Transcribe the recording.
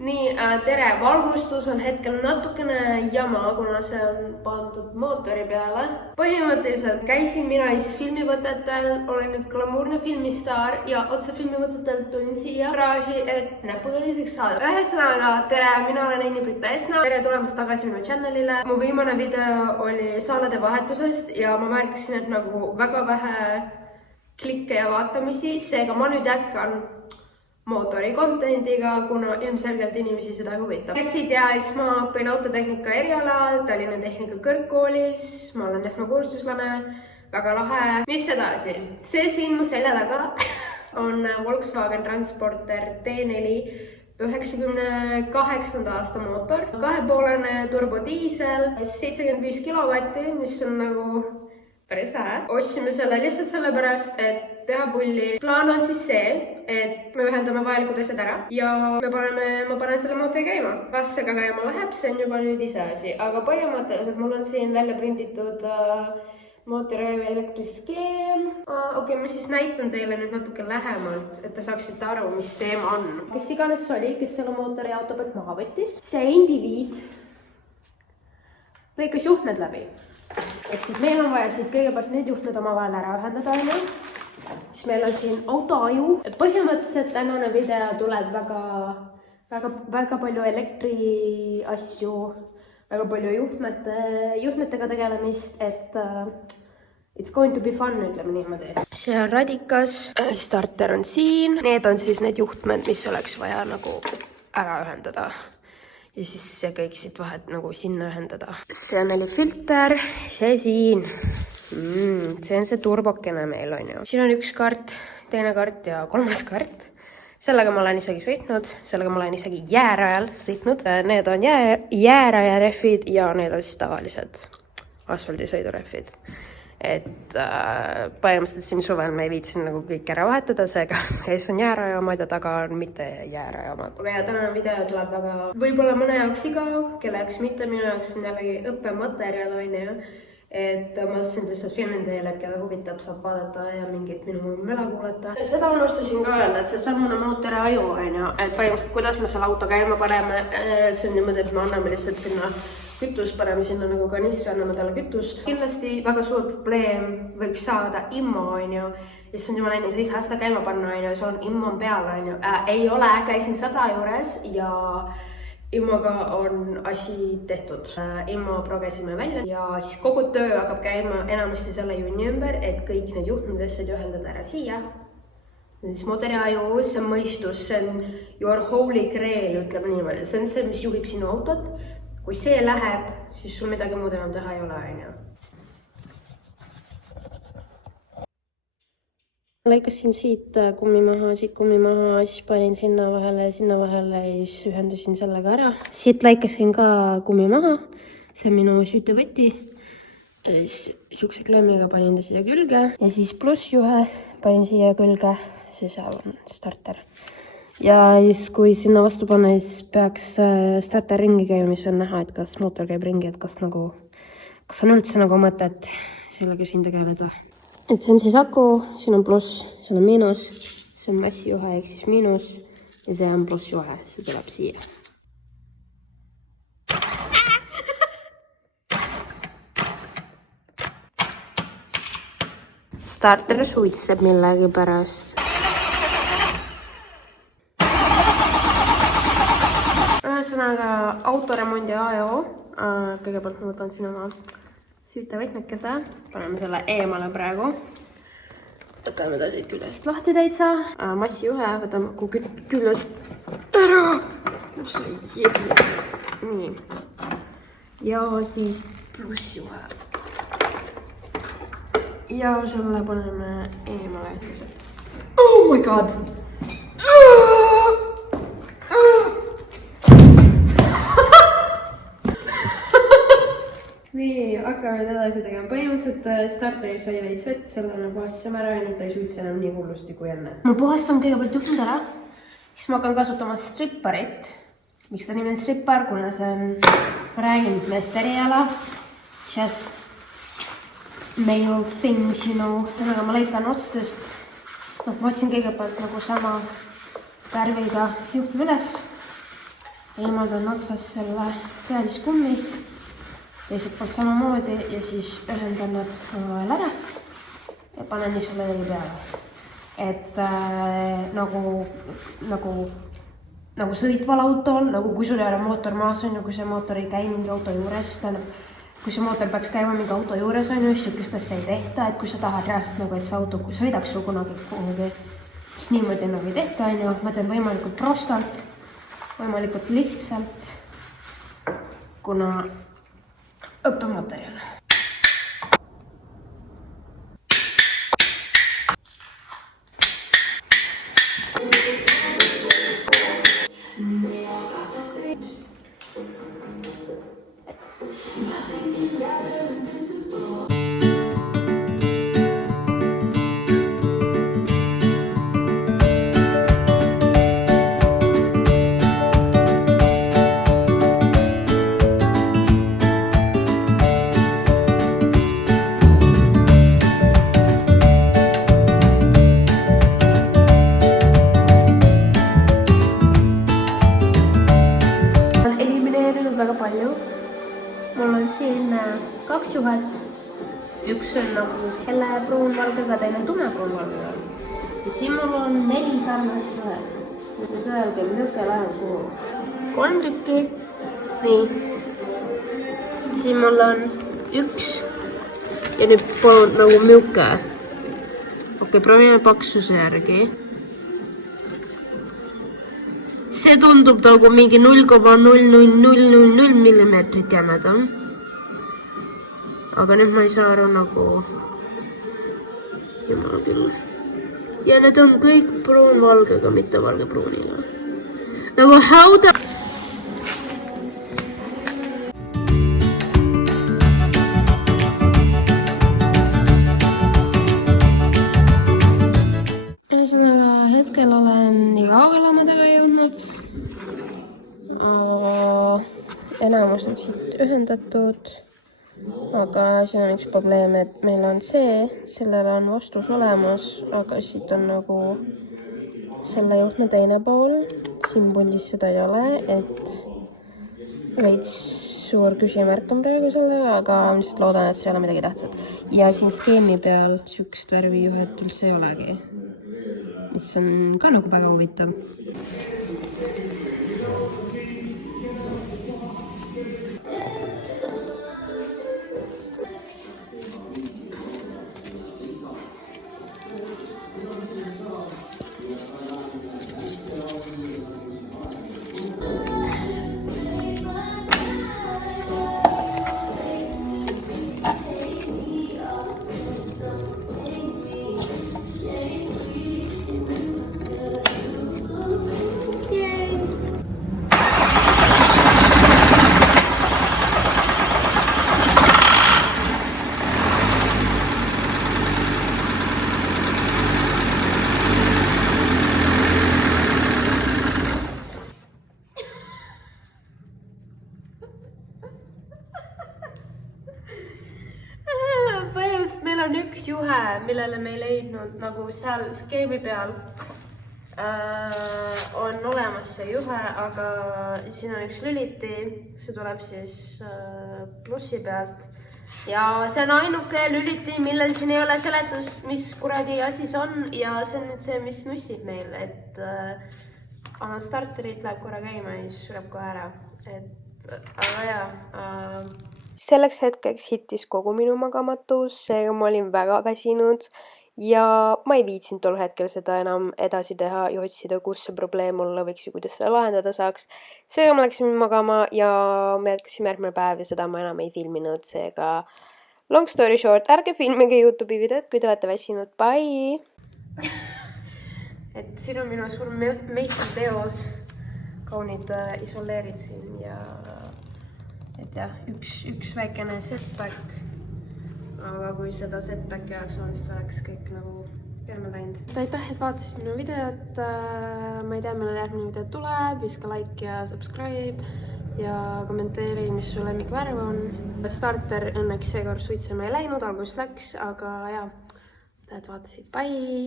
Nii, tere, valgustus on hetkel natukene jama, kuna see on pandud mootori peale. Põhimõtteliselt käisin mina just filmivõtetel, olen nüüd glamuurne filmistaar ja otse filmivõtetel tulin siia garaaži, et näputõdiseks saada. Ühesõnaga, tere, mina olen Enni-Britt Esna. Tere tulemast tagasi minu channelile. Mu viimane video oli saalade vahetusest ja ma märkasin, et nagu väga vähe klikke ja vaatamisi, seega ma nüüd jätkan mootori contentiga, kuna ilmselgelt inimesi seda ei huvita. Kes ei tea, siis ma õpin autotehnika eriala Tallinna Tehnika kõrgkoolis. Ma olen esmakursuslane, väga lahe. Mis edasi? See siin mu selja taga on Volkswagen Transporter T4 98. aasta mootor. 2,5 turbodiisel, 75 kilovatti, mis on nagu päris vähe. Ostsime selle lihtsalt sellepärast, et teha pulli. Plaan on siis see, et me ühendame vajalikud asjad ära ja ma panen selle mootori käima. Kas see ka käima läheb, see on juba nüüd ise asi. Aga põhimõtteliselt mul on siin välja prinditud mootori elektriskeem. Okei, ma siis näitan teile nüüd natuke lähemalt, et te saaksite aru, mis teema on. Kes iganes oli, kes selle mootori auto pealt maha võttis, see indiviid lõikas juhtmed läbi. Ehk siis meil on vaja siit kõigepealt need juhtmed omavahel ära ühendada, siis meil on siin autoaju. Põhimõtteliselt tänane video tuleb väga palju elektriasju, väga palju juhtmetega tegelemist, et it's going to be fun, ütleme niimoodi. See on radikas, starter on siin. Need on siis need juhtmed, mis oleks vaja nagu ära ühendada. Ja siis see kõik siit vahet nagu sinna ühendada. See on filter, see siin. See on see turbokene meil on ju. Siin on üks kart, teine kart ja kolmas kart. Sellega ma olen isegi sõitnud, sellega ma olen isegi jäärajal sõitnud. Need on jäärajärefid ja need on siis tavalised asfaldisõidurefid. Et põhimõtteliselt siin suvel me ei viitsin nagu kõik ära vahetada, seega ees on jäärajamad ja taga on mitte jäärajamad. Ja tänane video tuleb väga võib-olla mõne jaoks igav, kelle jaoks mitte, minu jaoks on jällegi õppematerjal on ju. Et ma lihtsalt filmin teile, et keda huvitab, saab vaadata ja mingit minu möla kuulata. Seda unustasin ka öelda, et see samune mootori aju on ju, et põhimõtteliselt kuidas me selle auto käima paneme, see on niimoodi, et me anname lihtsalt sinna kütust, paneme sinna nagu kanistri, anname talle kütust. Kindlasti väga suur probleem võiks saada immo on ju, ja siis on jumala enne, sa ei saa seda käima panna on ju, sul on immo peal on ju. Ei ole, käisin sõbra juures ja immoga on asi tehtud. Immo progesime välja ja siis kogu töö hakkab käima enamasti selle junni ümber, et kõik need juhtmed asjad ühendada ära siia. Siis mootori aju, see on mõistus, see on your holy grail, ütleme niimoodi. See on see, mis juhib sinu autot. Kui see läheb, siis sul midagi muud enam teha ei ole, on ju. Lõikasin siit kummi maha, siis panin sinna vahele ja siis ühendusin sellega ära. Siit lõikasin ka kummi maha, see on minu süütevõti. Siukse klemmiga panin ta siia külge ja siis plussjuhe panin siia külge, see on starter. Ja siis kui sinna vastu panna, siis peaks starter ringi käima, mis on näha, et kas mootor käib ringi, et kas on üldse nagu mõtet sellega siin tegeleda. Et see on siis aku, siin on pluss, siin on miinus, see on massijuhe ehk siis miinus ja see on plussjuhe, see tuleb siia. Starter suitseb millegi pärast. Ühesõnaga autoremondi AO. Kõigepealt ma võtan siin oma süütevõtmekese. Paneme selle eemale praegu. Võtame ta siit küljest lahti täitsa. Massijuhe võtame küljest ära. Nii. Ja siis plussjuhe. Ja selle paneme eemale. Oh my god! Nii, hakkame edasi tegema. Põhimõtteliselt starteris oli veits vett, selle me puhastasime ära ja nüüd ta ei suitse enam nii hullusti kui enne. Ma puhastan kõigepealt juhtmed ära, siis ma hakkan kasutama stripparit. Miks ta nimi on strippar, kuna see on, ma räägin meest eriala, just male things, you know. Sellega ma lõikan otstest. Ma otsin kõigepealt nagu sama värviga juhtme üles. eemaldan otsas selle pealiskummi, teiselt poolt samamoodi ja siis ühendan nad omavahel ära ja panen isoleeri peale. Et nagu sõitval autol, nagu kui sul ei ole mootor maas on ja kui see mootor ei käi mingi auto juures, kui see mootor peaks käima mingi auto juures on ju, sihukest asja ei tehta, et kui sa tahad reaalselt nagu, et see auto sõidaks sul kunagi kuhugi, siis niimoodi nagu ei tehta on ju, ma teen võimalikult prostalt, võimalikult lihtsalt, kuna õppematerjal. Väga palju. Mul on siin 2 juhet. Üks on nagu helle pruunvalgega, teine tume pruunvalgega. Ja siin mul on 4 sarnast juhet. Nüüd öelge, milline läheb kuhu. 3 tükki. Nii. Siin mul on 1. Ja nüüd palun nagu milline. Okei, proovime paksuse järgi. See tundub nagu mingi 0,00000 millimeetrit jämedam. Aga nüüd ma ei saa aru nagu... Jumal küll. Ja need on kõik pruunvalgega, mitte valgepruuniga. Nagu hauda... Hetkel olen nii kaugele omadega jõudnud. Enamus on siit ühendatud, aga siin on üks probleem, et meil on sellele on vastus olemas, aga siit on nagu selle juhtme teine pool. Siin pundis seda ei ole, et veits suur küsimärk on praegu sellega, aga lihtsalt loodan, et see ei ole midagi tähtsat. Ja siin skeemi peal sihukest värvijuhet üldse ei olegi. Mis on ka nagu väga huvitav. Meil on üks juhe, millele me ei leidnud nagu seal skeemi peal on olemas see juhe, aga siin on üks lüliti, see tuleb siis plussi pealt ja see on ainuke lüliti, millel siin ei ole seletus, mis kuradi asi see on ja see on nüüd see, mis nussib meil, et annan starterit, läheb korra käima ja siis sureb kohe ära, aga jaa. Selleks hetkeks hittis kogu minu magamatus, seega ma olin väga väsinud ja ma ei viitsinud tol hetkel seda enam edasi teha ja otsida, kus see probleem olla võiks ja kuidas seda lahendada saaks. Seega ma läksin magama ja me jätkasime järgmine päev ja seda ma enam ei filminud, seega long story short, ärge filmige YouTube'i videot, kui te olete väsinud, bye! Et siin on minu suur meistriteos, kaunid isoleerid siin ja... Et jah, üks väikene setback, aga kui seda setbacki oleks olnud, siis oleks kõik nagu kerme läinud. Aitäh, et vaatasid minu videot, ma ei tea, millal järgmine video tuleb, viska like ja subscribe ja kommenteeri, mis su lemmikvärv on. Starter õnneks seekord suitsema ei läinud, alguses läks, aga jah, aitäh, et vaatasid, bye!